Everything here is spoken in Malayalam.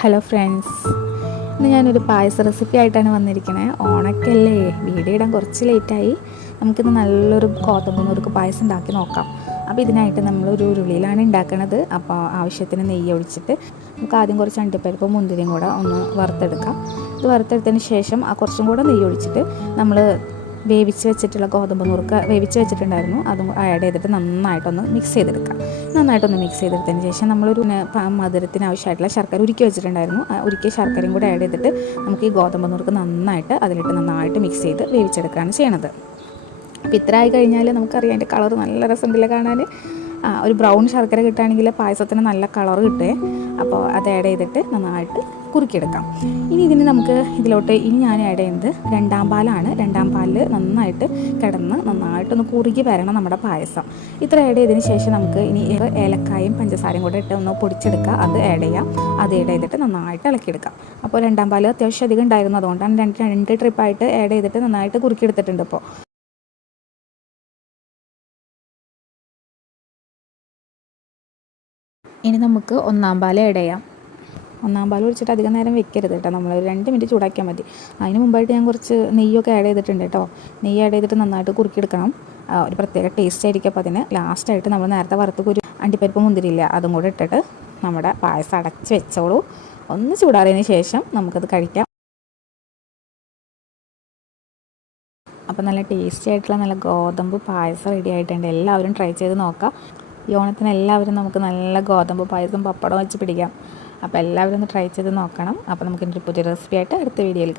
ഹലോ ഫ്രണ്ട്സ്, ഇന്ന് ഞാനൊരു പായസ റെസിപ്പി ആയിട്ടാണ് വന്നിരിക്കുന്നത്. ഓണക്കല്ലേ, വീഡിയോ ഇടാൻ കുറച്ച് ലേറ്റായി. നമുക്കിന്ന് നല്ലൊരു ഗോതമ്പ് നുറുക്ക് പായസം ഉണ്ടാക്കി നോക്കാം. അപ്പോൾ ഇതിനായിട്ട് നമ്മളൊരു ഉരുളിയിലാണ് ഉണ്ടാക്കുന്നത്. അപ്പോൾ ആവശ്യത്തിന് നെയ്യ് ഒഴിച്ചിട്ട് നമുക്ക് ആദ്യം കുറച്ച് അണ്ടിപ്പരിപ്പും മുന്തിരിയും കൂടെ ഒന്ന് വറുത്തെടുക്കാം. ഇത് വറുത്തെടുത്തതിന് ശേഷം കുറച്ചും കൂടെ നെയ്യ് ഒഴിച്ചിട്ട് നമ്മൾ വേവിച്ച് വെച്ചിട്ടുള്ള ഗോതമ്പ് നുറുക്ക് വേവിച്ച് വെച്ചിട്ടുണ്ടായിരുന്നു, അതും ആഡ് ചെയ്തിട്ട് നന്നായിട്ടൊന്ന് മിക്സ് ചെയ്തെടുക്കാം. നന്നായിട്ടൊന്ന് മിക്സ് ചെയ്തെടുത്തതിന് ശേഷം നമ്മളൊരു മധുരത്തിന് ആവശ്യമായിട്ടുള്ള ശർക്കര ഉരുക്കി വെച്ചിട്ടുണ്ടായിരുന്നു. ഉരുക്കിയ ശർക്കരയും കൂടെ ആഡ് ചെയ്തിട്ട് നമുക്ക് ഈ ഗോതമ്പ് നുറുക്ക് നന്നായിട്ട് അതിലിട്ട് നന്നായിട്ട് മിക്സ് ചെയ്ത് വേവിച്ചെടുക്കുകയാണ് ചെയ്യണത്. അപ്പോൾ ഇത്ര ആയി കഴിഞ്ഞാൽ നമുക്കറിയാം അതിൻ്റെ കളർ നല്ല രസമുണ്ടല്ലേ കാണാൻ. ഒരു ബ്രൗൺ ശർക്കര കിട്ടുകയാണെങ്കിൽ പായസത്തിന് നല്ല കളർ കിട്ടുമേ. അപ്പോൾ അത് ആഡ് ചെയ്തിട്ട് നന്നായിട്ട് കുറുക്കിയെടുക്കാം. ഇതിന് നമുക്ക് ഇതിലോട്ട് ഞാൻ ആഡ് ചെയ്യുന്നത് രണ്ടാം പാലാണ്. രണ്ടാം പാലിൽ നന്നായിട്ട് കിടന്ന് നന്നായിട്ടൊന്ന് കുറുകി വരണം നമ്മുടെ പായസം. ഇത്ര ആഡ് ചെയ്തതിന് ശേഷം നമുക്ക് ഇനി ഏലക്കായും പഞ്ചസാരയും കൂടെ ഇട്ട് ഒന്ന് പൊടിച്ചെടുക്കുക. അത് ആഡ് ചെയ്യാം. അത് ആഡ് ചെയ്തിട്ട് നന്നായിട്ട് ഇളക്കിയെടുക്കാം. അപ്പോൾ രണ്ടാം പാൽ അത്യാവശ്യം അധികം ഉണ്ടായിരുന്നു, അതുകൊണ്ടാണ് രണ്ട് ട്രിപ്പായിട്ട് ആഡ് ചെയ്തിട്ട് നന്നായിട്ട് കുറുക്കിയെടുത്തിട്ടുണ്ട്. ഇപ്പോൾ ഇനി നമുക്ക് ഒന്നാം പാൽ ആഡ് ചെയ്യാം. ഒന്നാം പാൽ ഒഴിച്ചിട്ട് അധികം നേരം വെക്കരുത് കേട്ടോ. നമ്മൾ 2 മിനിറ്റ് ചൂടാക്കിയാൽ മതി. അതിന് മുമ്പായിട്ട് ഞാൻ കുറച്ച് നെയ്യൊക്കെ ആഡ് ചെയ്തിട്ടുണ്ട് കേട്ടോ. നെയ്യ് ആഡ് ചെയ്തിട്ട് നന്നായിട്ട് കുറുക്കിയെടുക്കണം. ഒരു പ്രത്യേക ടേസ്റ്റ് ആയിരിക്കും. അപ്പോൾ അതിന് ലാസ്റ്റായിട്ട് നമ്മൾ നേരത്തെ വറുത്ത് അണ്ടിപ്പരിപ്പ് മുന്തിരിയില്ല, അതും കൂടെ ഇട്ടിട്ട് നമ്മുടെ പായസം അടച്ച് വെച്ചോളൂ. ഒന്ന് ചൂടാറിയതിന് ശേഷം നമുക്കത് കഴിക്കാം. അപ്പോൾ നല്ല ടേസ്റ്റി ആയിട്ടുള്ള നല്ല ഗോതമ്പ് പായസം റെഡി ആയിട്ടുണ്ട്. എല്ലാവരും ട്രൈ ചെയ്ത് നോക്കാം. ഈ ഓണത്തിന് എല്ലാവരും നമുക്ക് നല്ല ഗോതമ്പ് പായസം പപ്പടം വെച്ച് പിടിക്കാം. അപ്പോൾ എല്ലാവരും ഒന്ന് ട്രൈ ചെയ്ത് നോക്കണം. അപ്പോൾ നമുക്ക് പുതിയ റെസിപ്പി ആയിട്ട് അടുത്ത വീഡിയോയിൽ കാണാം.